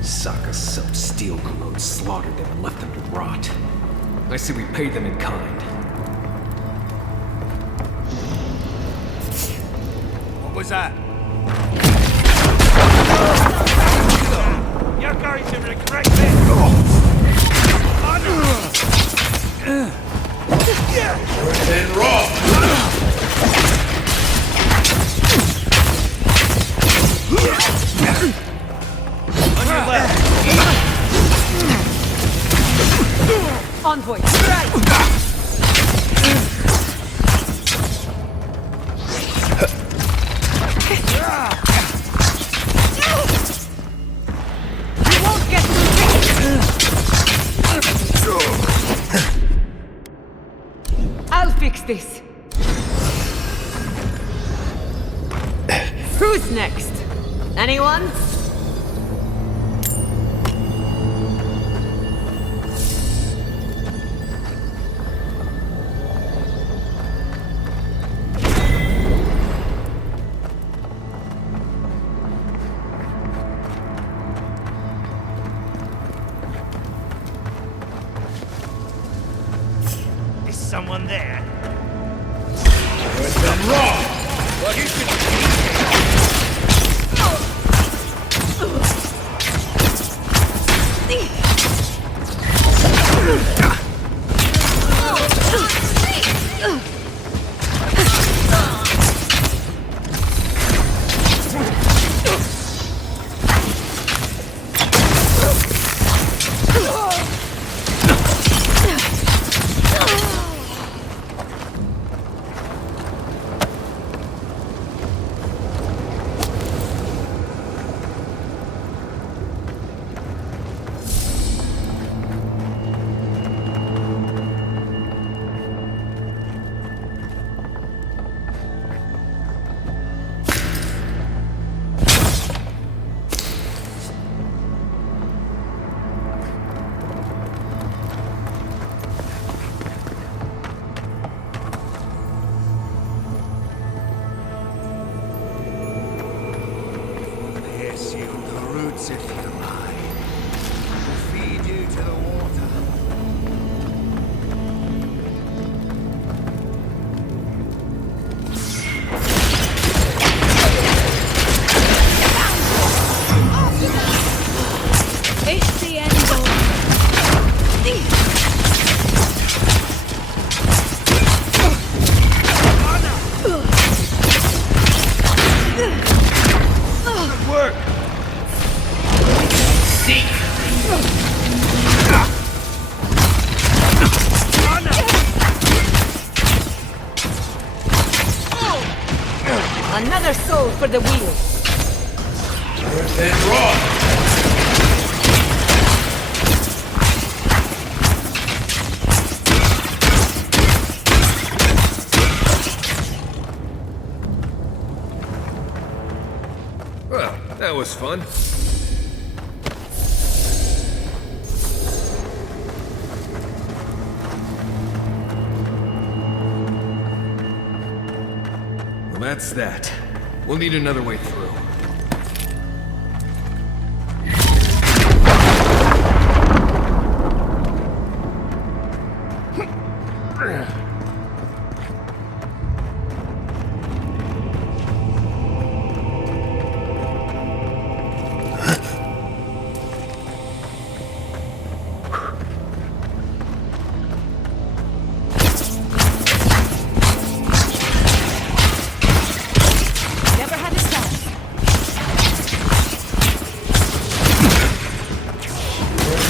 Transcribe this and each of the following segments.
Sokka's self-steel corrode slaughtered them and left them to rot. I say we pay them in kind. What was that? You're going to regret this! Then raw! On your left! Envoy, strike! You won't get through this! I'll fix this. Who's next? Anyone? Is someone there? Then raw! Well, you should... Pierce you with the roots if you like. Will feed you to the water. It's the end Good work! Another soul for the wheel. Then raw! Well, that was fun. Well, that's that. We'll need another way through. Never had a start.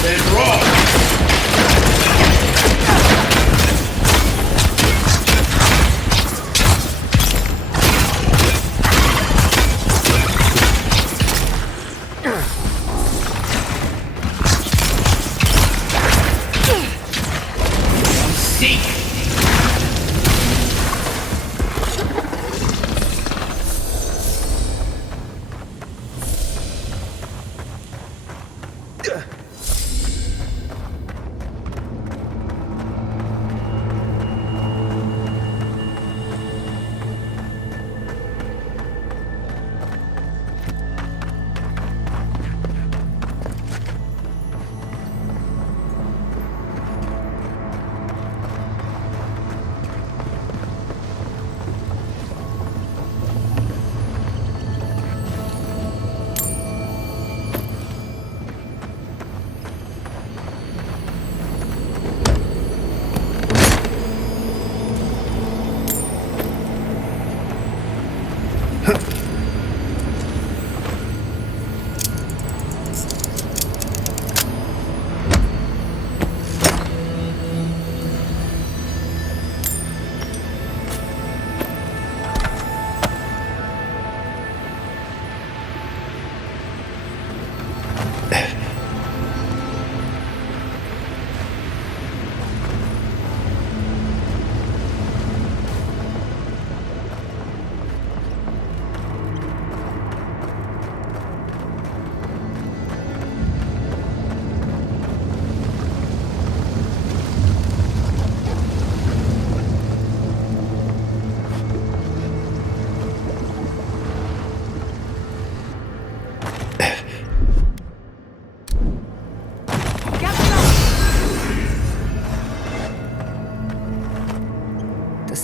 Then raw!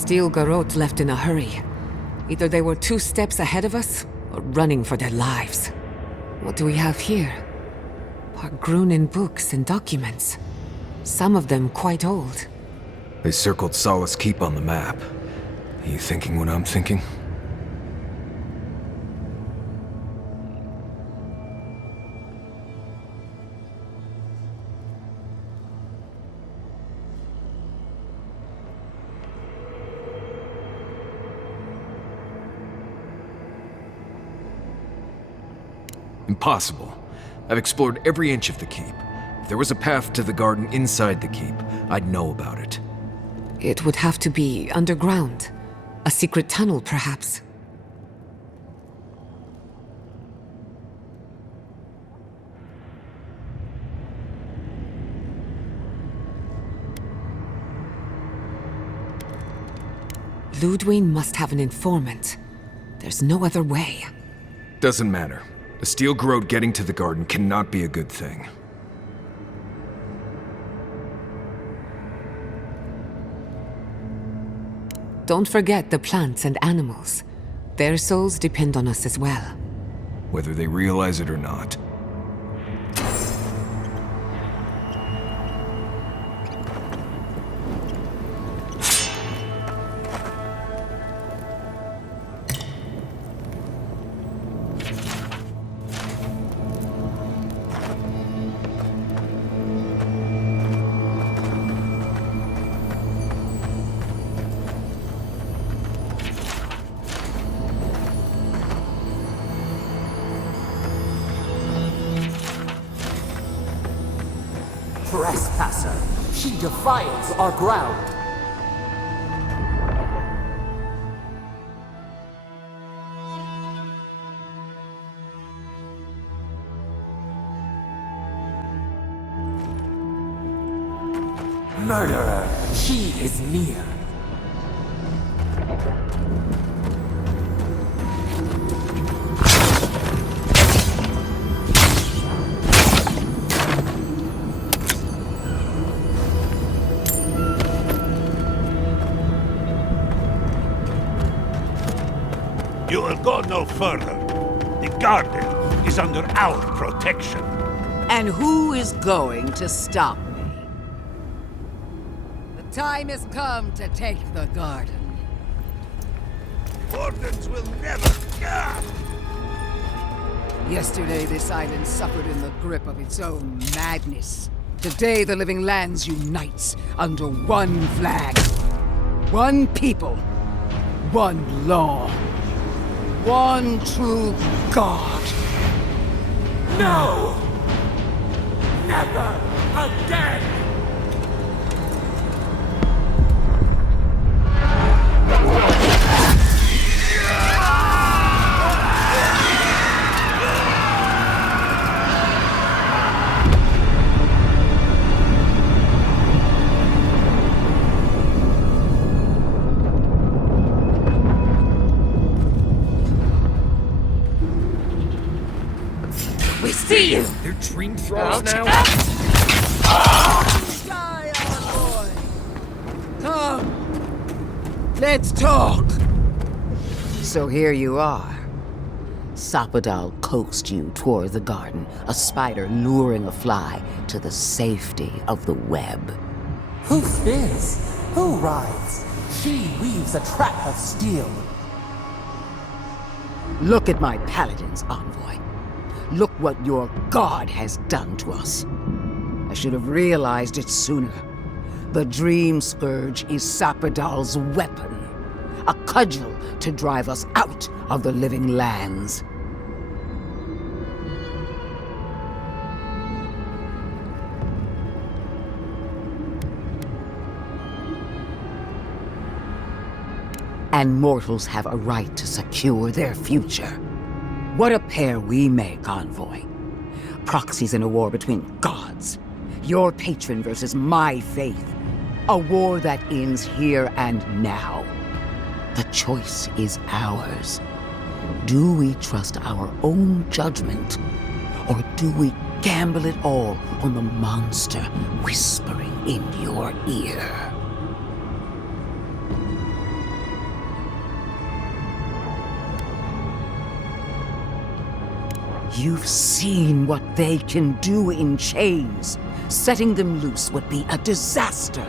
Steel Garrote left in a hurry. Either they were 2 steps ahead of us, or running for their lives. What do we have here? Pargrunen books and documents. Some of them quite old. They circled Solace Keep on the map. Are you thinking what I'm thinking? Impossible. I've explored every inch of the keep. If there was a path to the garden inside the keep, I'd know about it. It would have to be underground. A secret tunnel, perhaps. Ludwig must have an informant. There's no other way. Doesn't matter. A steel garrote getting to the garden cannot be a good thing. Don't forget the plants and animals. Their souls depend on us as well. Whether they realize it or not. Trespasser! She defiles our ground! Murderer! She is near! You will go no further. The garden is under our protection. And who is going to stop me? The time has come to take the garden. Wardens will never... Yesterday, this island suffered in the grip of its own madness. Today, the living lands unites under one flag. One people. One law. One true God. No! Never again! We see you! They're dream thralls now? Die, our boy! Come! Let's talk! So here you are. Sapadal coaxed you toward the garden, a spider luring a fly to the safety of the web. Who spins? Who rides? She weaves a trap of steel. Look at my paladins, envoy. Look what your god has done to us. I should have realized it sooner. The Dream Scourge is Sapadal's weapon. A cudgel to drive us out of the living lands. And mortals have a right to secure their future. What a pair we make, envoy. Proxies in a war between gods. Your patron versus my faith. A war that ends here and now. The choice is ours. Do we trust our own judgment? Or do we gamble it all on the monster whispering in your ear? You've seen what they can do in chains. Setting them loose would be a disaster.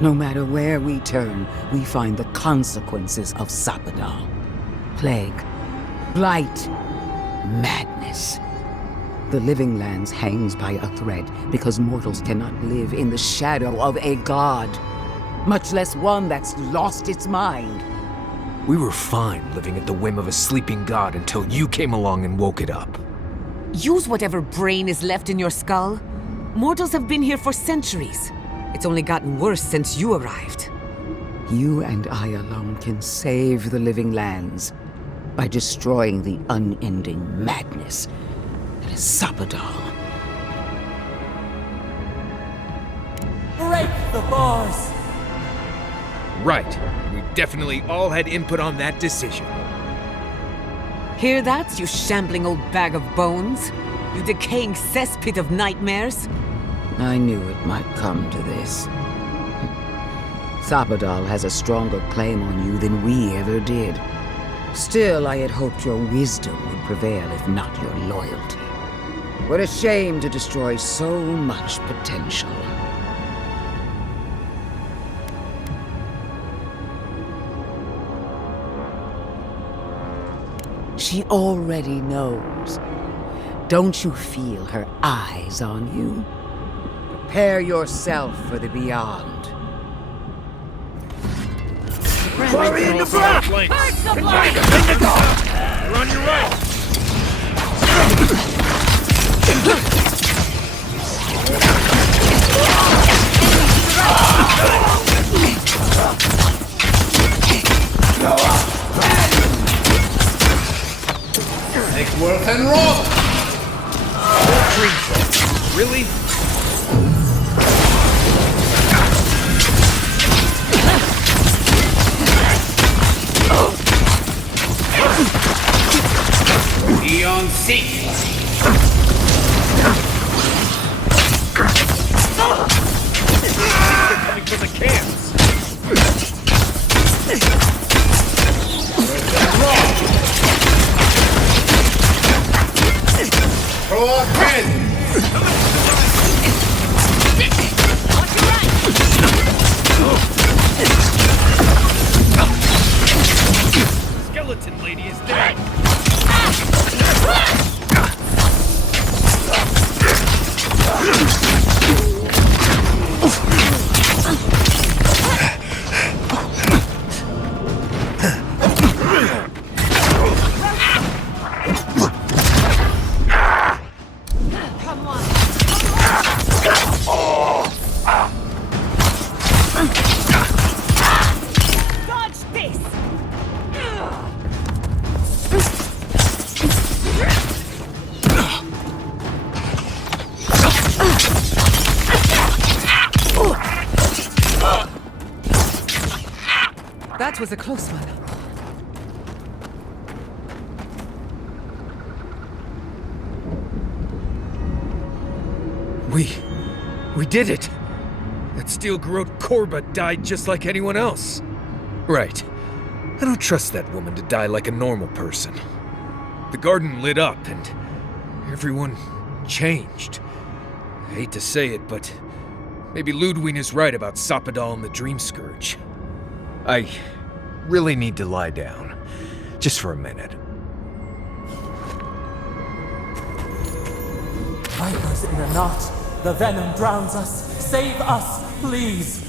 No matter where we turn, we find the consequences of Sapadal. Plague, blight, madness. The Living Lands hangs by a thread because mortals cannot live in the shadow of a god, much less one that's lost its mind. We were fine living at the whim of a sleeping god until you came along and woke it up. Use whatever brain is left in your skull. Mortals have been here for centuries. It's only gotten worse since you arrived. You and I alone can save the Living Lands by destroying the unending madness that is Sapadal. Break the bars! Right. We definitely all had input on that decision. Hear that, you shambling old bag of bones? You decaying cesspit of nightmares? I knew it might come to this. Sapadal has a stronger claim on you than we ever did. Still, I had hoped your wisdom would prevail, if not your loyalty. What a shame to destroy so much potential. She already knows. Don't you feel her eyes on you? Prepare yourself for the beyond. Quarry in the back! Burst the blood! You're on your right! Take Worth and Roth! Really? Eon Seek! They're coming from the camps! Worth and Roth! Throw up head! Skeleton lady is dead! Come on! Dodge this! That was a close one. We did it! That steel-garrote Korba died just like anyone else. Right. I don't trust that woman to die like a normal person. The garden lit up and everyone changed. I hate to say it, but maybe Ludwig is right about Sapadal and the Dream Scourge. I really need to lie down. Just for a minute. Vipers in a knot. The venom drowns us. Save us, please.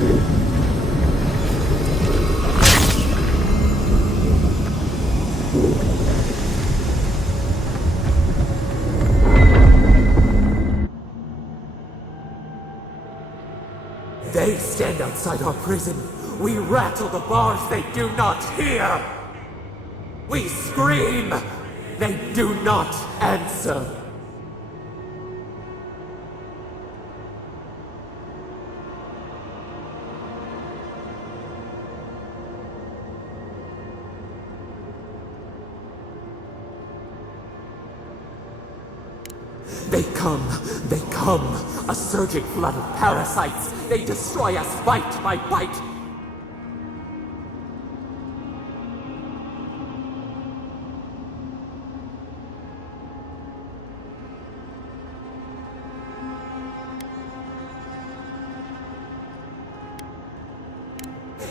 They stand outside our prison. We rattle the bars, they do not hear. We scream, they do not answer. They come, a surging flood of parasites. They destroy us bite by bite.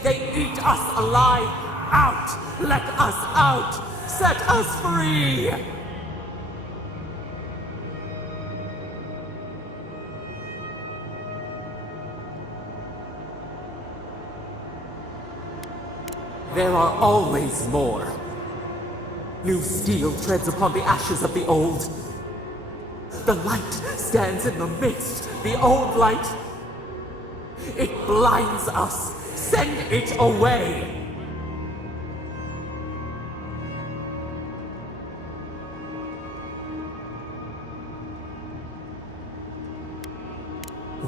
They eat us alive. Out! Let us out! Set us free! There are always more. New steel treads upon the ashes of the old. The light stands in the midst, the old light. It blinds us. Send it away!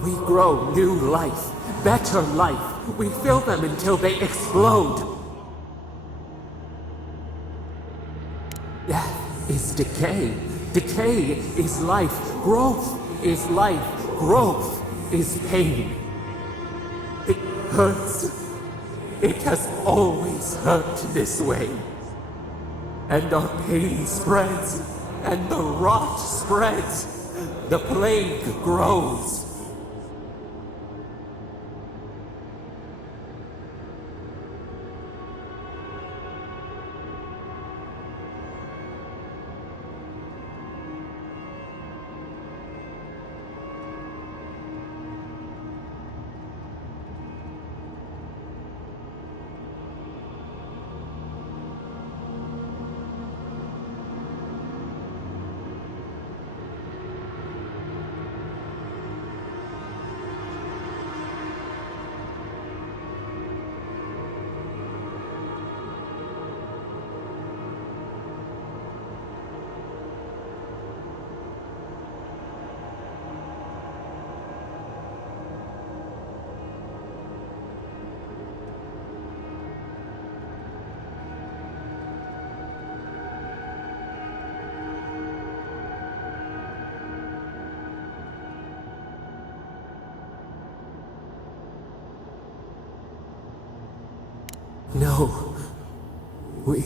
We grow new life, better life. We fill them until they explode. Death is decay. Decay is life. Growth is life. Growth is pain. It hurts. It has always hurt this way. And our pain spreads, and the rot spreads. The plague grows. No. We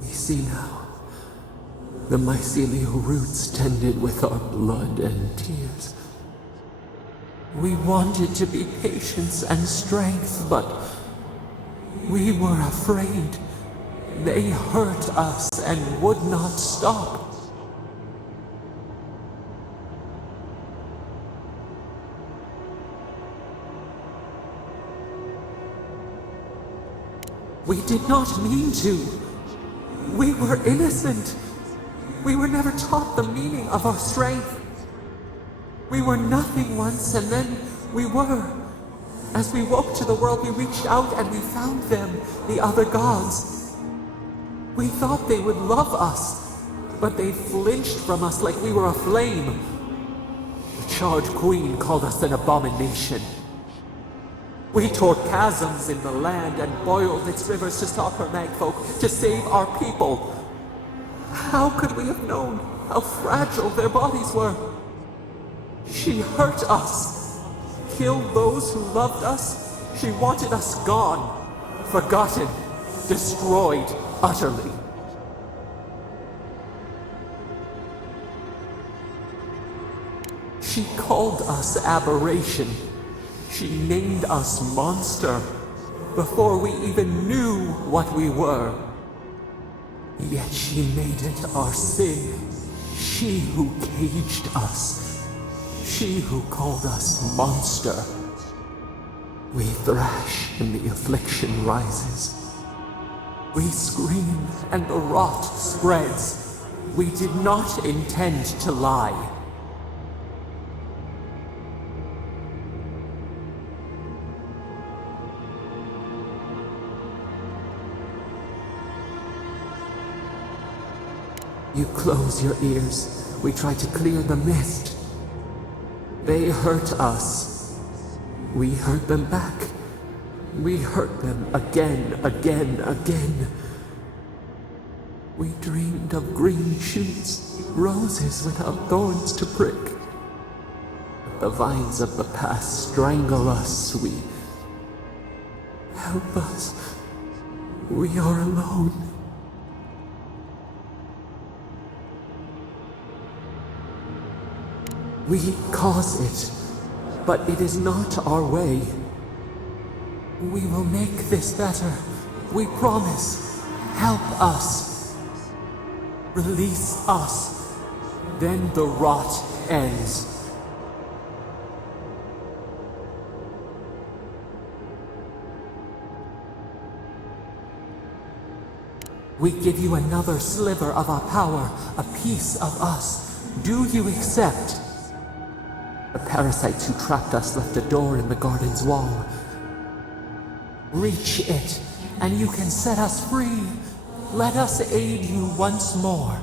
see now. The mycelial roots tended with our blood and tears. We wanted to be patience and strength, but we were afraid. They hurt us and would not stop. We did not mean to. We were innocent. We were never taught the meaning of our strength. We were nothing once, and then we were. As we woke to the world, we reached out and we found them, the other gods. We thought they would love us, but they flinched from us like we were a flame. The charred queen called us an abomination. We tore chasms in the land and boiled its rivers to stop her magfolk, to save our people. How could we have known how fragile their bodies were? She hurt us, killed those who loved us. She wanted us gone, forgotten, destroyed utterly. She called us aberration. She named us monster before we even knew what we were. Yet she made it our sin. She who caged us. She who called us monster. We thrash and the affliction rises. We scream and the rot spreads. We did not intend to lie. You close your ears. We try to clear the mist. They hurt us. We hurt them back. We hurt them again, again. We dreamed of green shoots, roses without thorns to prick. But the vines of the past strangle us. Help us. We are alone. We cause it, but it is not our way. We will make this better. We promise. Help us. Release us. Then the rot ends. We give you another sliver of our power, a piece of us. Do you accept? The parasites who trapped us left a door in the garden's wall. Reach it, and you can set us free. Let us aid you once more.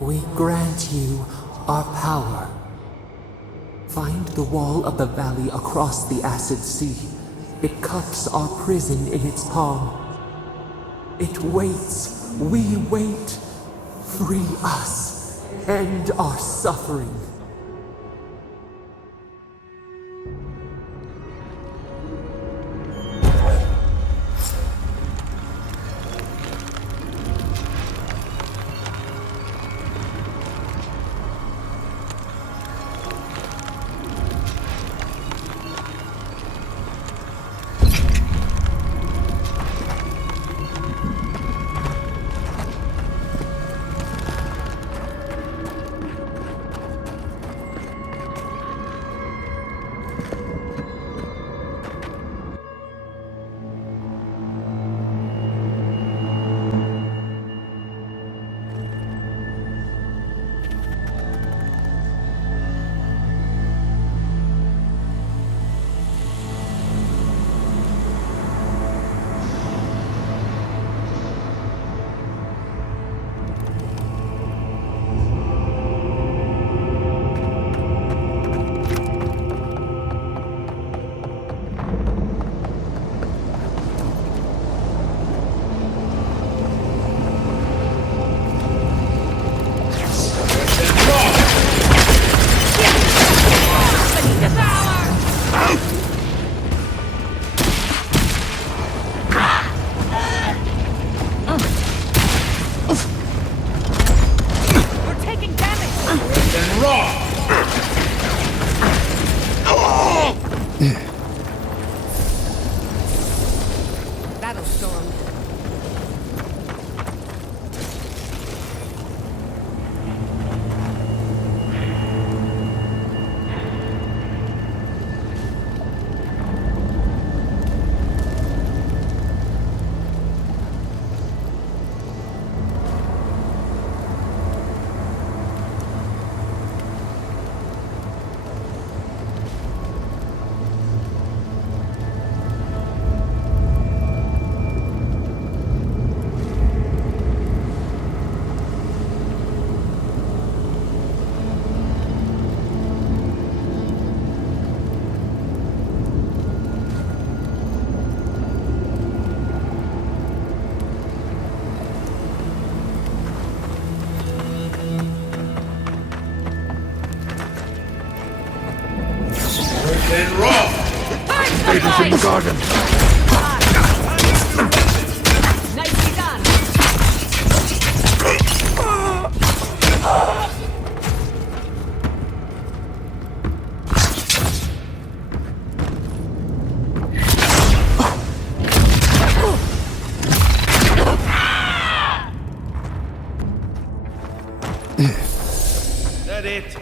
We grant you our power. Find the wall of the valley across the acid sea. It cups our prison in its palm. It waits. We wait. Free us. End our suffering. Then roll! Babies in the garden! Nicely done. That it?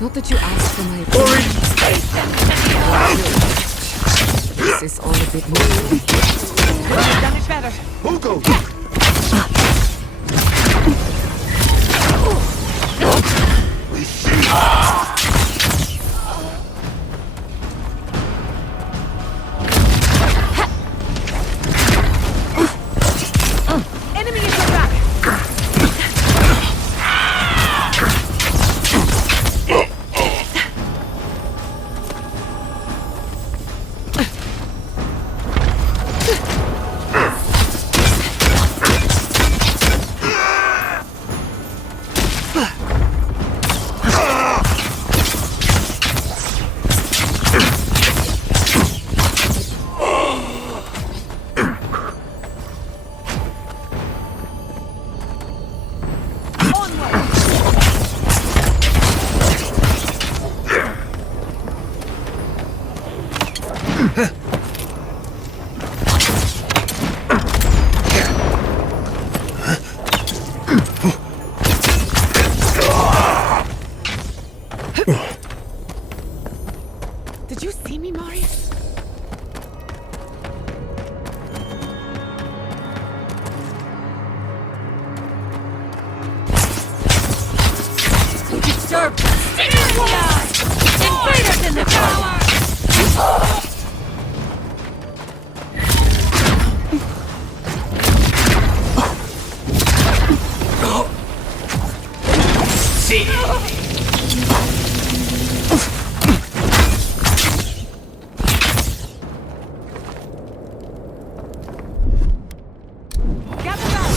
Not that you asked for my opinion. This is all a bit new. Done it better. Who goes? We see. Enemy is your back. Did you see me, Marius? Serve. Invaders in the tower. See. Gather round.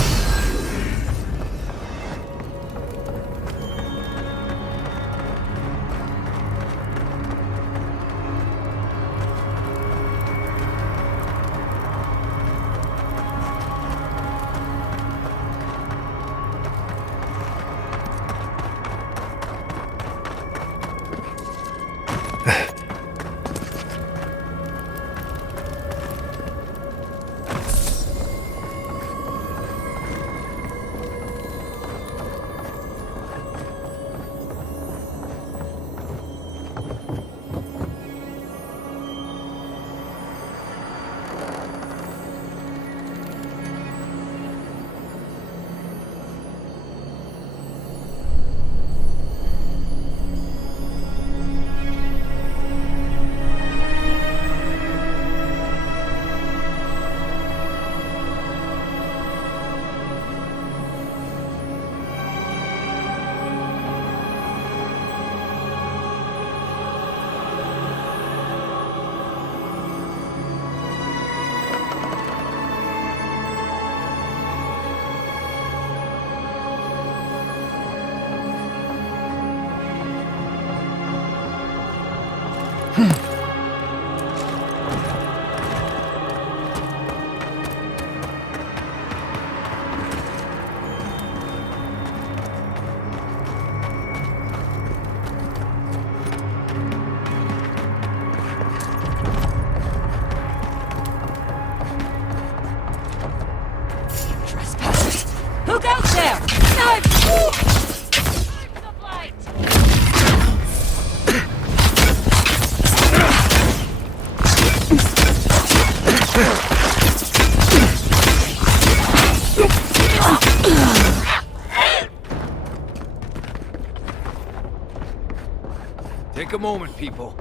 Look out there! Knives! Knives of light! Take a moment, people.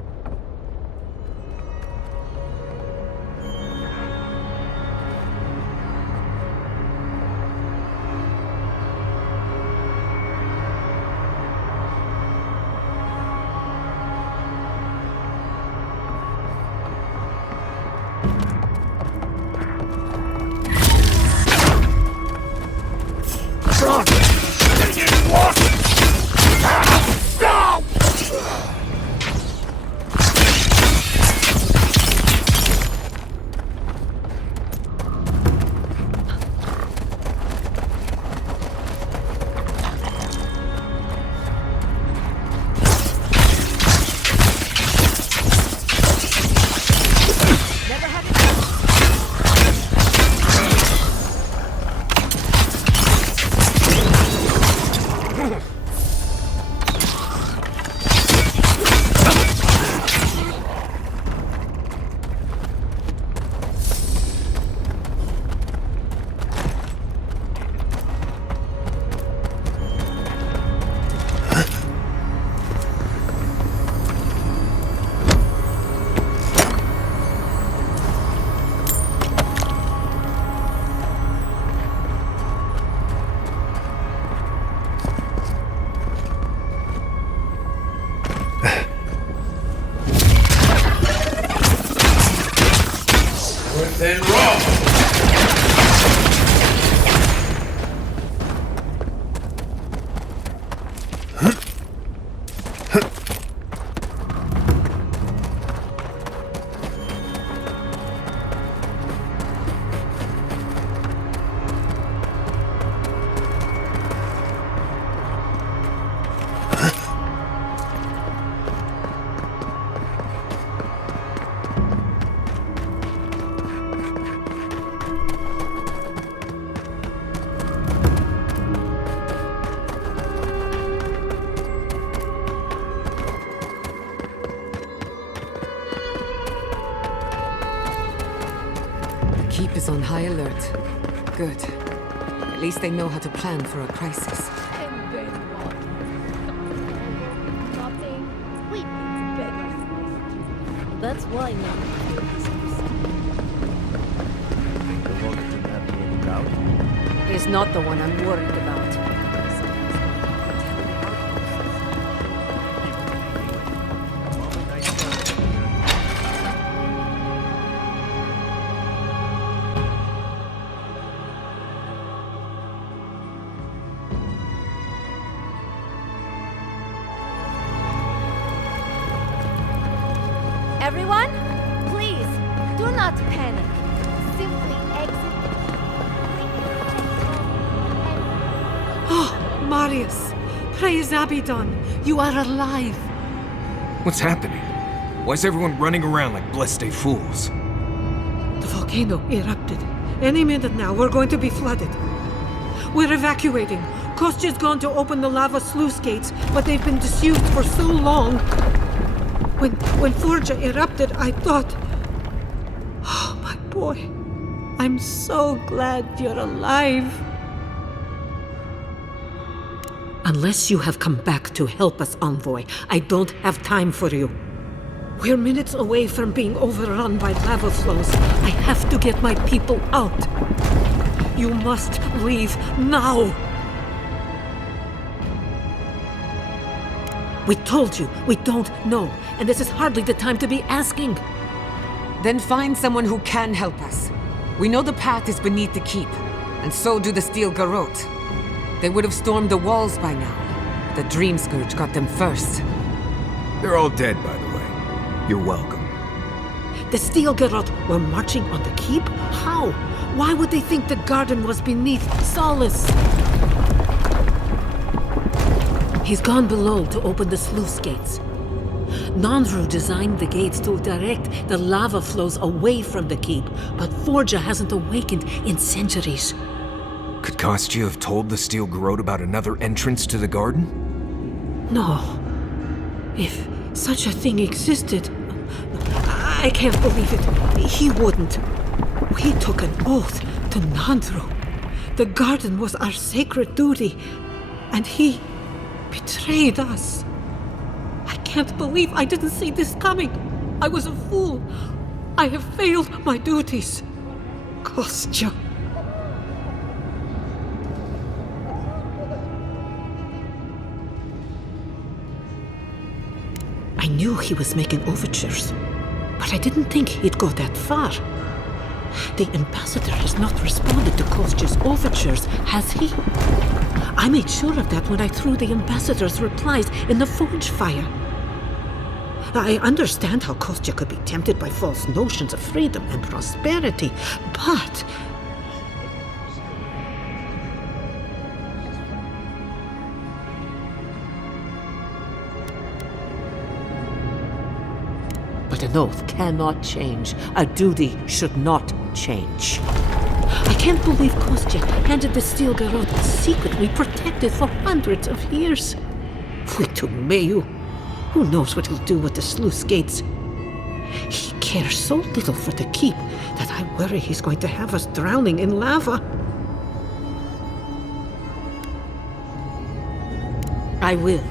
Then roll! The keep is on high alert. Good. At least they know how to plan for a crisis. And then what? Nothing. We need better. That's why now. The one that have any doubt? He's not the one I'm worried about. Everyone, please, do not panic. Simply exit. Oh, Marius! Praise Abaddon! You are alive! What's happening? Why is everyone running around like blessed fools? The volcano erupted. Any minute now, we're going to be flooded. We're evacuating. Kostya's gone to open the lava sluice gates, but they've been disused for so long. When Forja erupted, I thought... Oh, my boy. I'm so glad you're alive. Unless you have come back to help us, Envoy, I don't have time for you. We're minutes away from being overrun by lava flows. I have to get my people out. You must leave now. We told you, we don't know, and this is hardly the time to be asking. Then find someone who can help us. We know the path is beneath the keep, and so do the steel garrote. They would have stormed the walls by now. The Dream Scourge got them first. They're all dead, by the way. You're welcome. The steel garrote were marching on the keep? How? Why would they think the garden was beneath Solace? He's gone below to open the sluice gates. Nandru designed the gates to direct the lava flows away from the keep, but Forja hasn't awakened in centuries. Could Kostya have told the steel garrote about another entrance to the garden? No. If such a thing existed, I can't believe it. He wouldn't. We took an oath to Nandru. The garden was our sacred duty, and he betrayed us. I can't believe I didn't see this coming. I was a fool. I have failed my duties. Kostya. I knew he was making overtures, but I didn't think he'd go that far. The ambassador has not responded to Kostya's overtures, has he? I made sure of that when I threw the ambassador's replies in the forge fire. I understand how Kostya could be tempted by false notions of freedom and prosperity, but... But an oath cannot change. A duty should not change. I can't believe Kostya handed the steel garrote a secret we protected for hundreds of years. We took Mayu. Who knows what he'll do with the sluice gates? He cares so little for the keep that I worry he's going to have us drowning in lava. I will.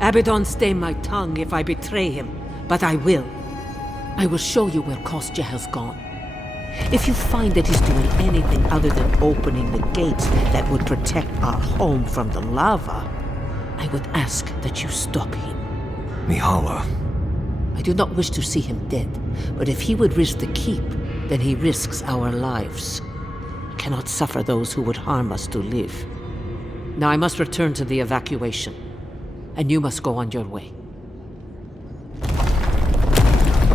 Abaddon stay my tongue if I betray him, but I will. I will show you where Kostya has gone. If you find that he's doing anything other than opening the gates that would protect our home from the lava, I would ask that you stop him. Mihala. I do not wish to see him dead, but if he would risk the keep, then he risks our lives. We cannot suffer those who would harm us to live. Now I must return to the evacuation, and you must go on your way.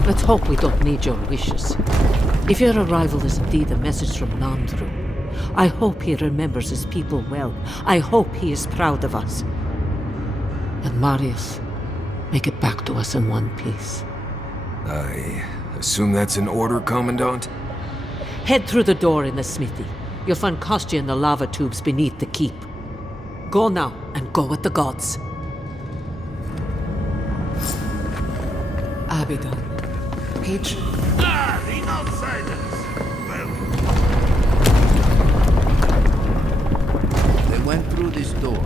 Let's hope we don't need your wishes. If your arrival is indeed a message from Nandru, I hope he remembers his people well. I hope he is proud of us. And Marius, make it back to us in one piece. I assume that's an order, Commandant? Head through the door in the smithy. You'll find Kostya in the lava tubes beneath the keep. Go now, and go with the gods. Abaddon. Page. Ah, the outsiders! Well, They went through this door.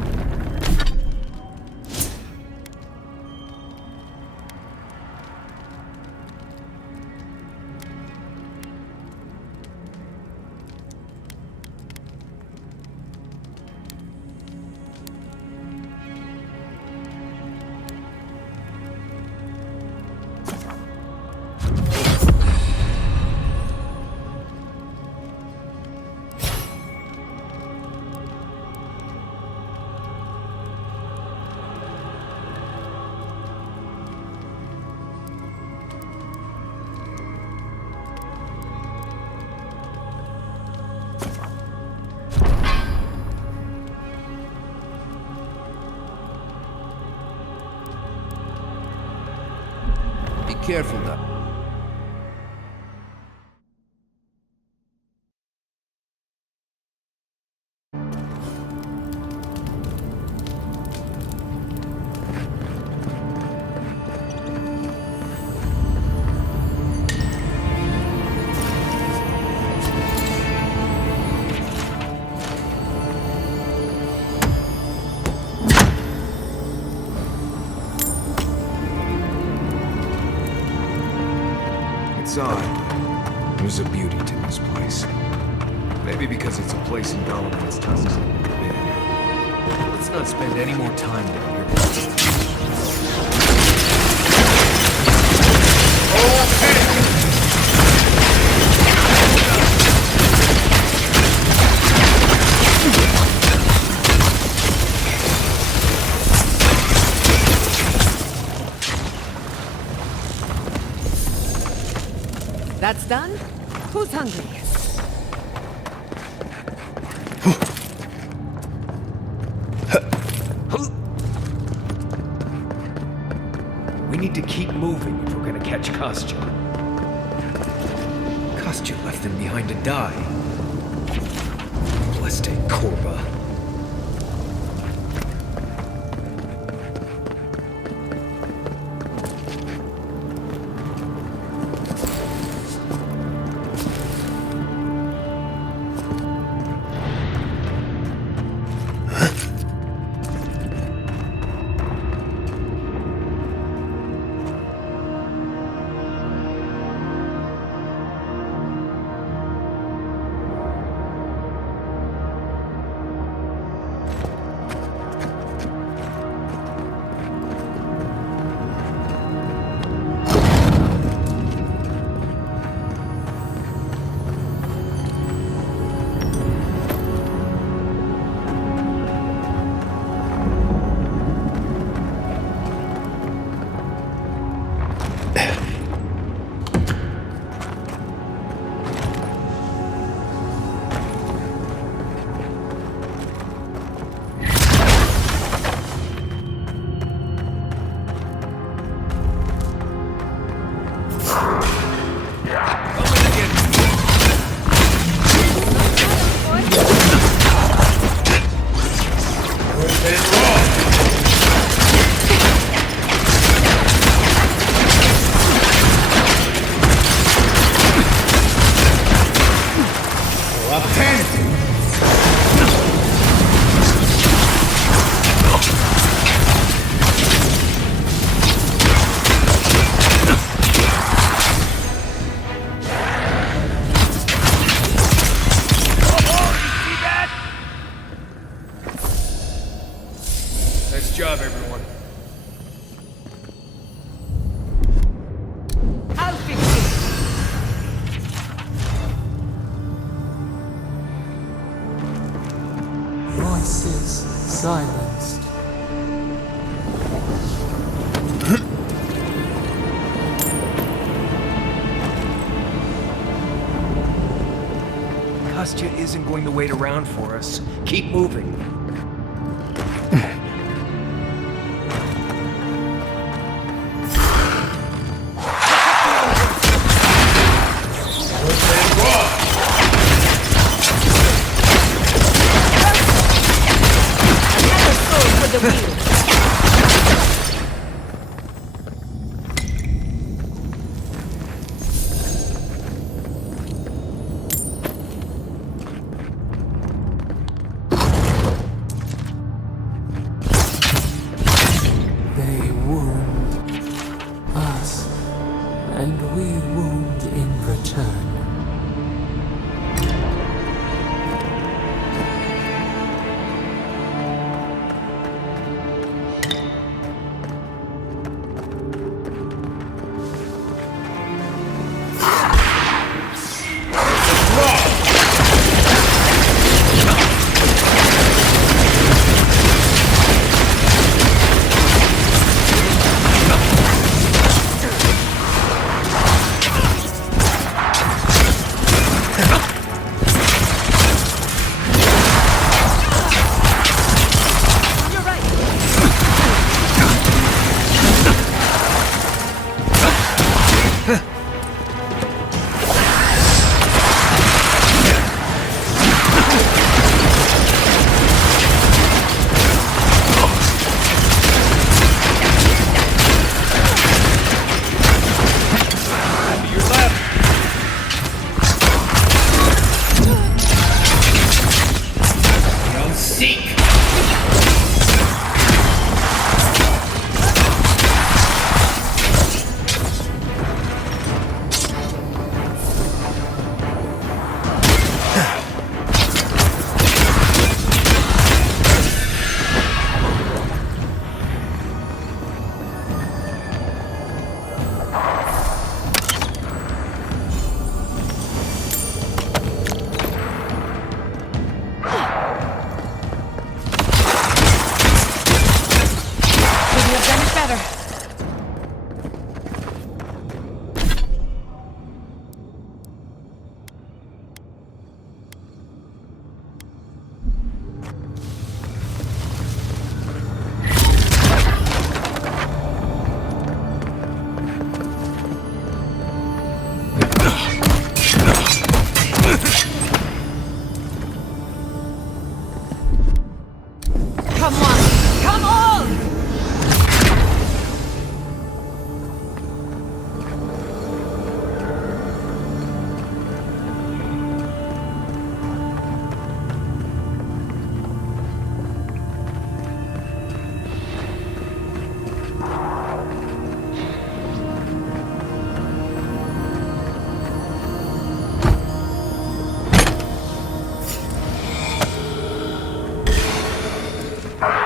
Be careful now. It's odd. There's a beauty to this place. Maybe because it's a place in Dolomite's tusks. Yeah. Let's not spend any more time down here. That's done? Who's hungry? We need to keep moving if we're gonna catch Kostya. Kostya left them behind to die. Blessed Korba. Nice job, everyone. I'll fix it. voice is silenced. Kostya isn't going to wait around for us. Keep moving. They wound us, and we wound in return.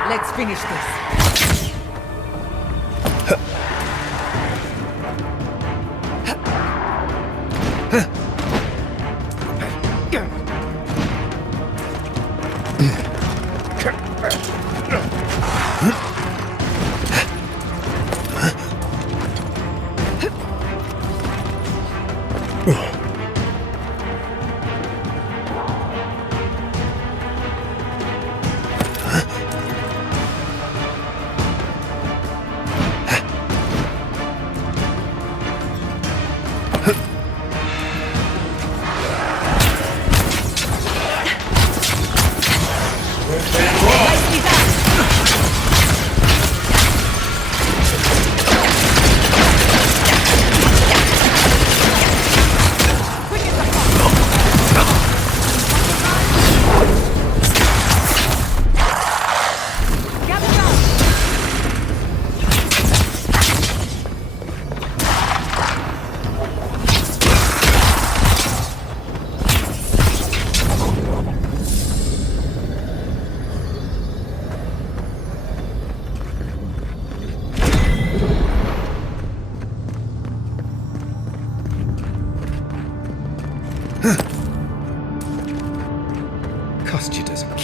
Let's finish this.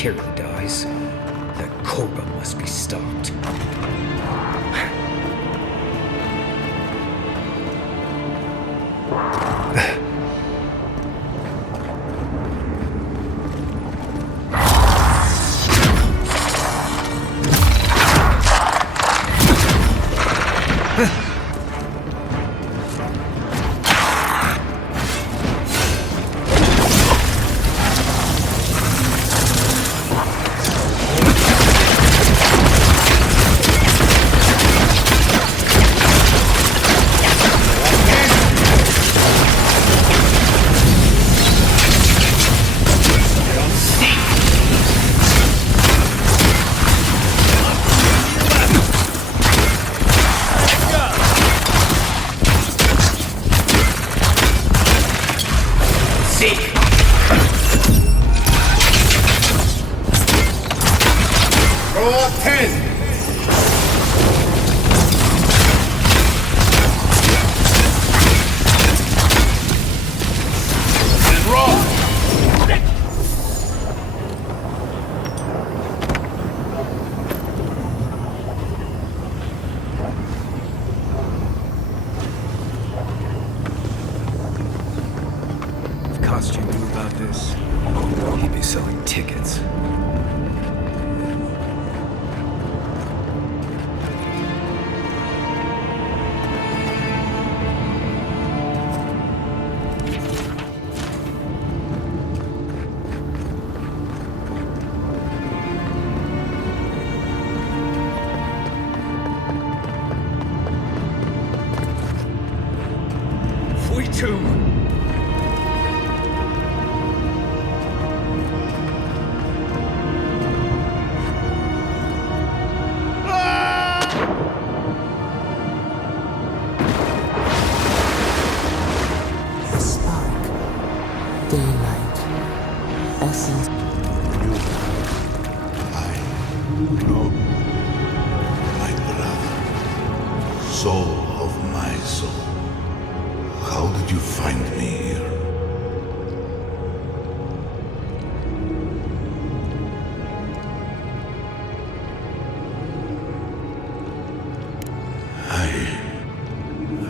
care who dies. That Korba must be stopped. Roll 10! And roll! If Costume knew about this, he'd be selling tickets. The spark, daylight, essence. I know my brother, soul of my soul. How did you find me here?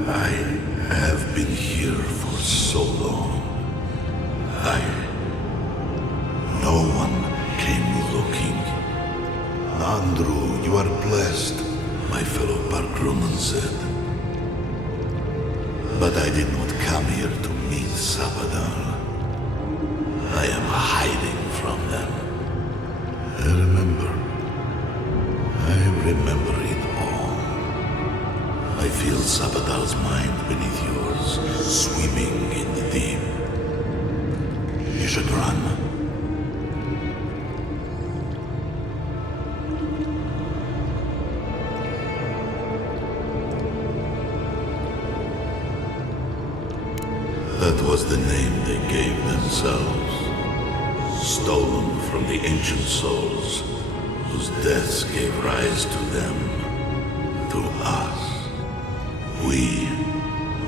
I have been here for so long. No one came looking. Andrew, you are blessed, my fellow Parkroman said. But I did not come here to meet Sabadal. I am hiding from them. I remember it all. I feel Sabadal's mind beneath yours, swimming in the deep. You should run. That was the name they gave themselves. Stolen from the ancient souls, whose deaths gave rise to them, to us. We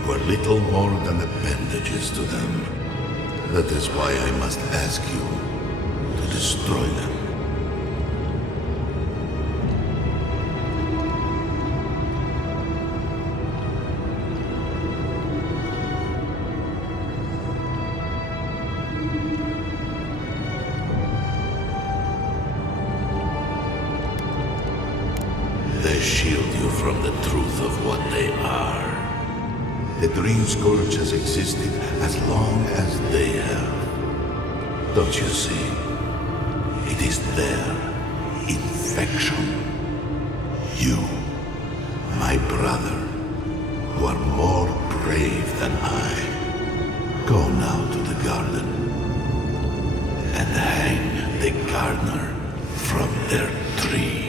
were little more than appendages to them. That is why I must ask you to destroy them. They shield you from the truth of what they are. The Dream Scourge has existed as long as they have. Don't you see? It is their infection. You, my brother, who are more brave than I, go now to the garden and hang the gardener from their tree.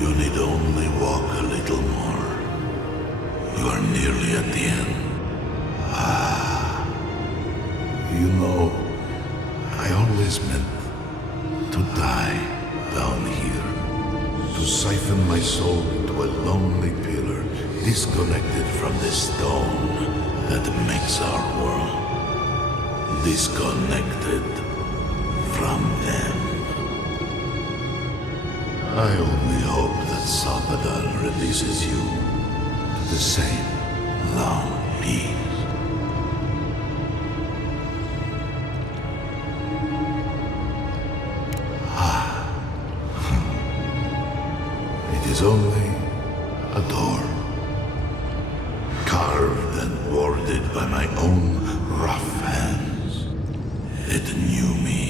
You need only walk a little more. You are nearly at the end. You know, I always meant to die down here. To siphon my soul into a lonely pillar, disconnected from the stone that makes our world. disconnected from them. I only hope that Salvador releases you to the same long peace. It is only a door, carved and warded by my own rough hands. It knew me.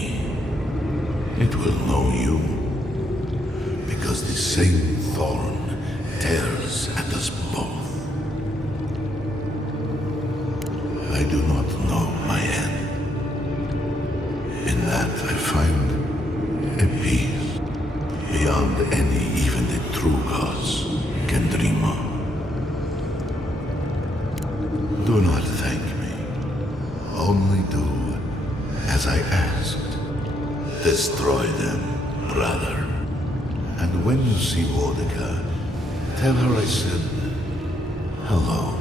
It will know you, because the same thorn tears at us both. I do not know my end. In that I find a peace beyond any even the true gods can dream of. Do not thank me. Only do as I asked. Destroy them, brother. And when you see Boudica, tell her I said hello.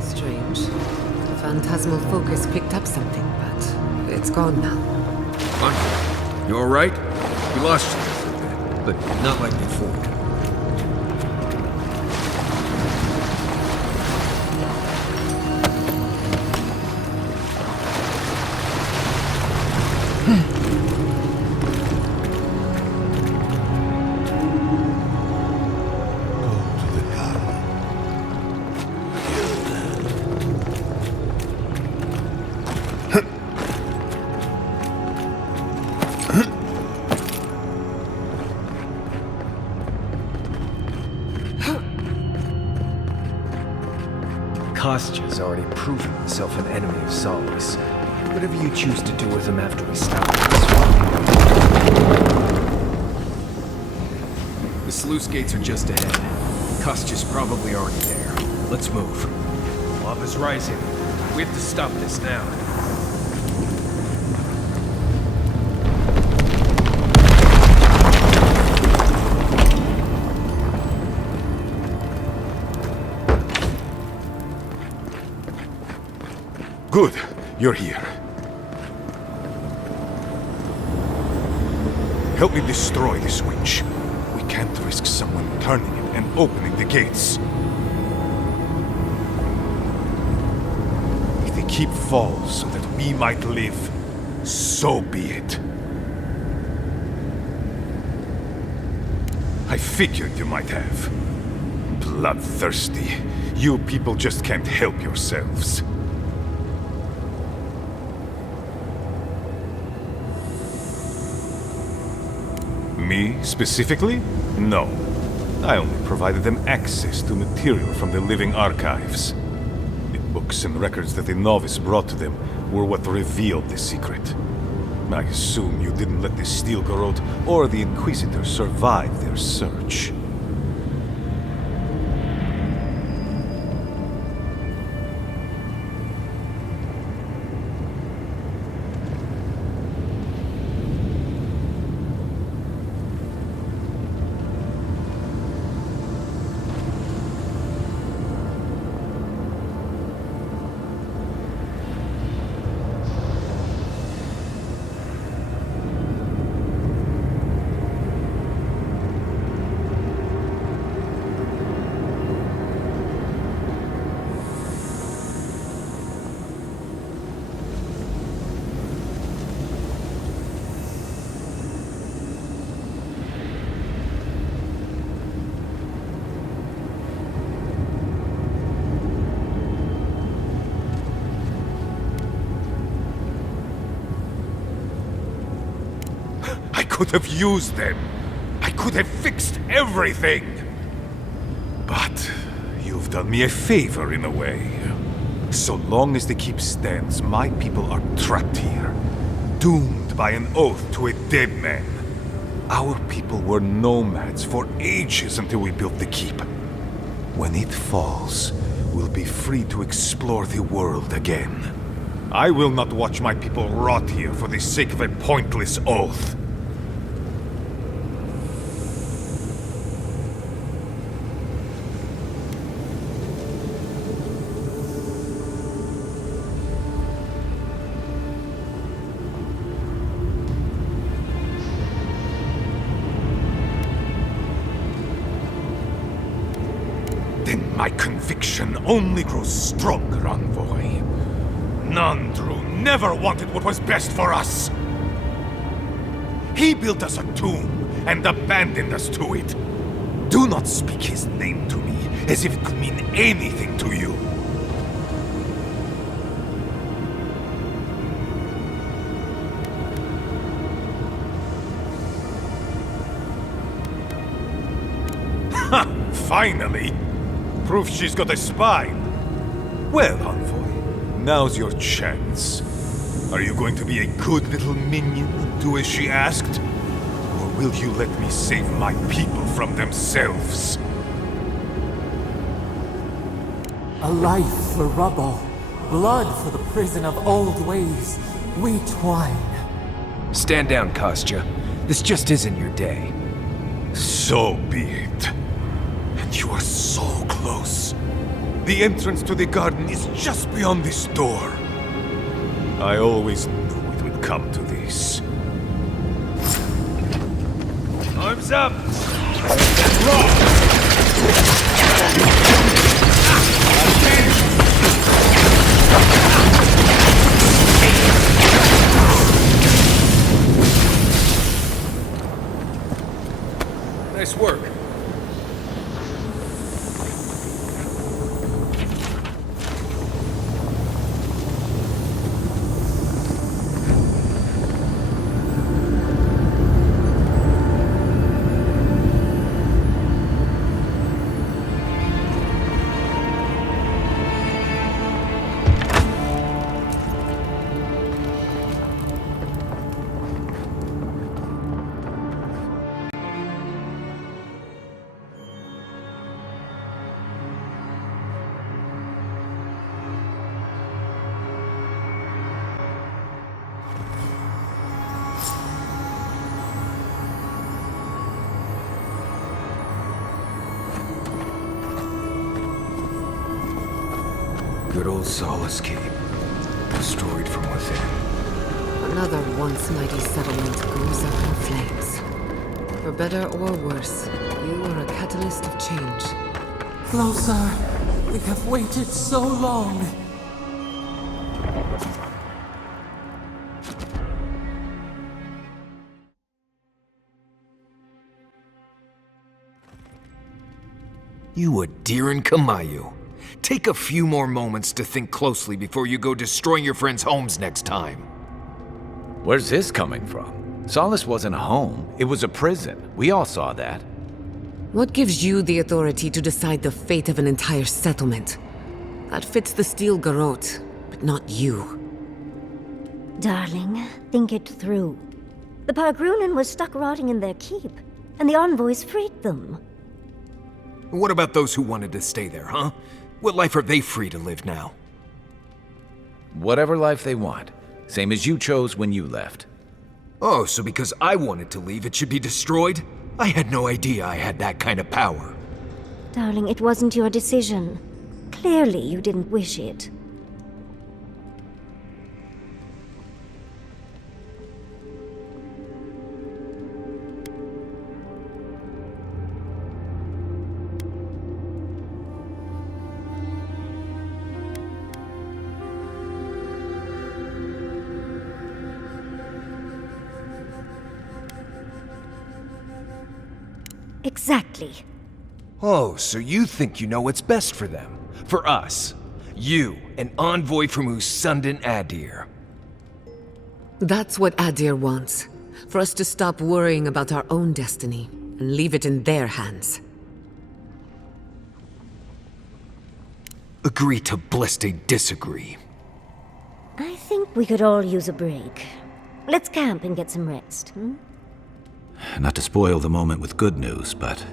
Strange. The phantasmal focus picked up something, but it's gone now. Fine. You alright? We lost you for a bit, but not like before. Kostya's already proven himself an enemy of Solly's. Whatever you choose to do with him after we stop this. The sluice gates are just ahead. Kostya's probably already there. Let's move. Lava's rising. We have to stop this now. Good, you're here. Help me destroy this winch. We can't risk someone turning it and opening the gates. If the keep falls so that we might live, so be it. I figured you might have. Bloodthirsty. You people just can't help yourselves. Me, specifically? No. I only provided them access to material from the living archives. The books and records that the novice brought to them were what revealed the secret. I assume you didn't let the Steel Garrote or the Inquisitor survive their search. I could have used them. I could have fixed everything. But you've done me a favor in a way. So long as the keep stands, my people are trapped here, doomed by an oath to a dead man. Our people were nomads for ages until we built the keep. When it falls, we'll be free to explore the world again. I will not watch my people rot here for the sake of a pointless oath. conviction only grows stronger, Envoy. Nandru never wanted what was best for us. He built us a tomb and abandoned us to it. Do not speak his name to me as if it could mean anything to you. Ha! Finally! Proof she's got a spine. Well, Envoy, now's your chance. Are you going to be a good little minion and do as she asked? Or will you let me save my people from themselves? A life for rubble, blood for the prison of old ways. We twine. Stand down, Kostya. This just isn't your day. So be it. And you are so close. The entrance to the garden is just beyond this door. I always knew it would come to this. Arms up! Nice work. Good old Solace Keep. Destroyed from within. Another once mighty settlement goes up in flames. For better or worse, you are a catalyst of change. Closer. We have waited so long. You Adiran Kamayu. Take a few more moments to think closely before you go destroying your friends' homes next time. Where's this coming from? Solace wasn't a home, it was a prison. We all saw that. What gives you the authority to decide the fate of an entire settlement? That fits the Steel Garrote, but not you. Darling, think it through. The Pargrunen were stuck rotting in their keep, and the envoys freed them. What about those who wanted to stay there, huh? What life are they free to live now? Whatever life they want. Same as you chose when you left. Oh, so because I wanted to leave, it should be destroyed? I had no idea I had that kind of power. Darling, it wasn't your decision. Clearly, you didn't wish it. Exactly. Oh, so you think you know what's best for them? For us? You, an envoy from Usundan Adir. That's what Adir wants. For us to stop worrying about our own destiny and leave it in their hands. Agree to blissly disagree. I think we could all use a break. Let's camp and get some rest, hmm? Not to spoil the moment with good news, but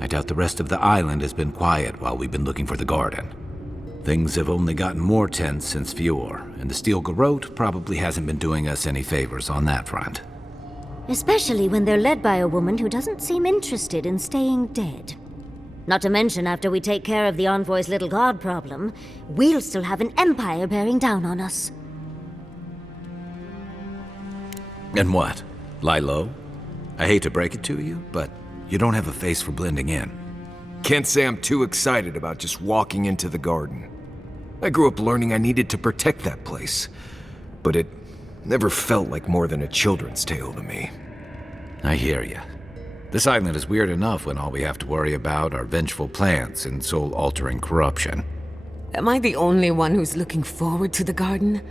I doubt the rest of the island has been quiet while we've been looking for the garden. Things have only gotten more tense since Fior, and the Steel Garrote probably hasn't been doing us any favors on that front. Especially when they're led by a woman who doesn't seem interested in staying dead. Not to mention, after we take care of the Envoy's little god problem, we'll still have an empire bearing down on us. And what? Lie low? I hate to break it to you, but you don't have a face for blending in. can't say I'm too excited about just walking into the garden. I grew up learning I needed to protect that place, but it never felt like more than a children's tale to me. I hear you. This island is weird enough when all we have to worry about are vengeful plans and soul-altering corruption. Am I the only one who's looking forward to the garden?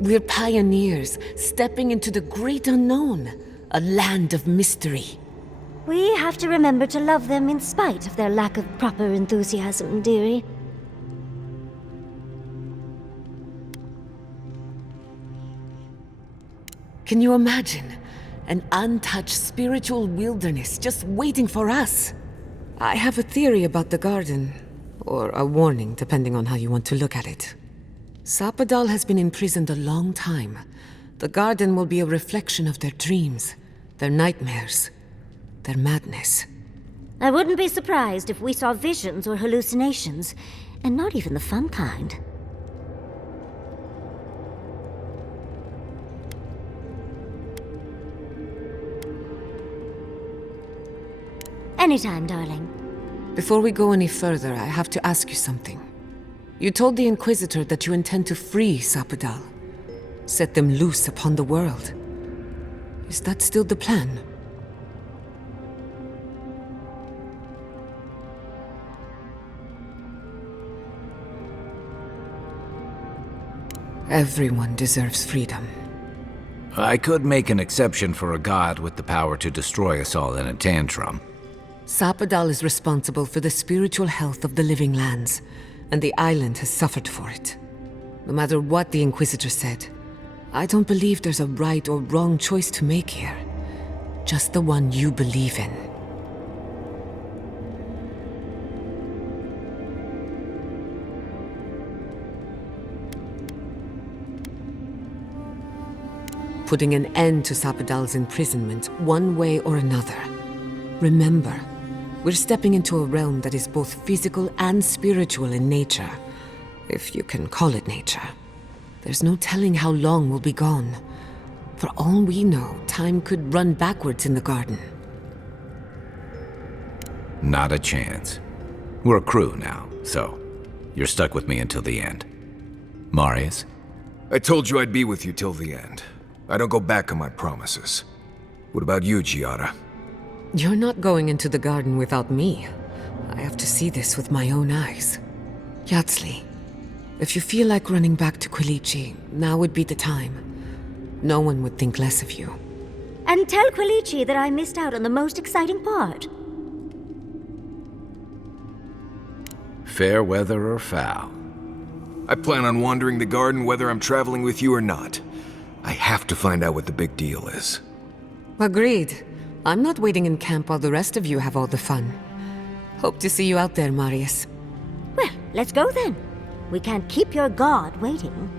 We're pioneers, stepping into the great unknown, a land of mystery. We have to remember to love them in spite of their lack of proper enthusiasm, dearie. Can you imagine? An untouched spiritual wilderness just waiting for us. I have a theory about the garden, or a warning, depending on how you want to look at it. Sapadal has been imprisoned a long time. The garden will be a reflection of their dreams, their nightmares, their madness. I wouldn't be surprised if we saw visions or hallucinations, and not even the fun kind. Anytime, darling. Before we go any further, I have to ask you something. You told the Inquisitor that you intend to free Sapadal, set them loose upon the world. Is that still the plan? Everyone deserves freedom. I could make an exception for a god with the power to destroy us all in a tantrum. Sapadal is responsible for the spiritual health of the living lands, and the island has suffered for it. No matter what the Inquisitor said, I don't believe there's a right or wrong choice to make here. Just the one you believe in. Putting an end to Sapadal's imprisonment, one way or another. Remember, we're stepping into a realm that is both physical and spiritual in nature. If you can call it nature. There's no telling how long we'll be gone. For all we know, time could run backwards in the garden. Not a chance. We're a crew now, so you're stuck with me until the end. Marius? I told you I'd be with you till the end. I don't go back on my promises. What about you, Giada? You're not going into the garden without me. I have to see this with my own eyes. Yatsli, if you feel like running back to Quilici, now would be the time. No one would think less of you. And tell Quilici that I missed out on the most exciting part. Fair weather or foul? I plan on wandering the garden whether I'm traveling with you or not. I have to find out what the big deal is. Agreed. I'm not waiting in camp while the rest of you have all the fun. Hope to see you out there, Marius. Well, let's go then. We can't keep your god waiting.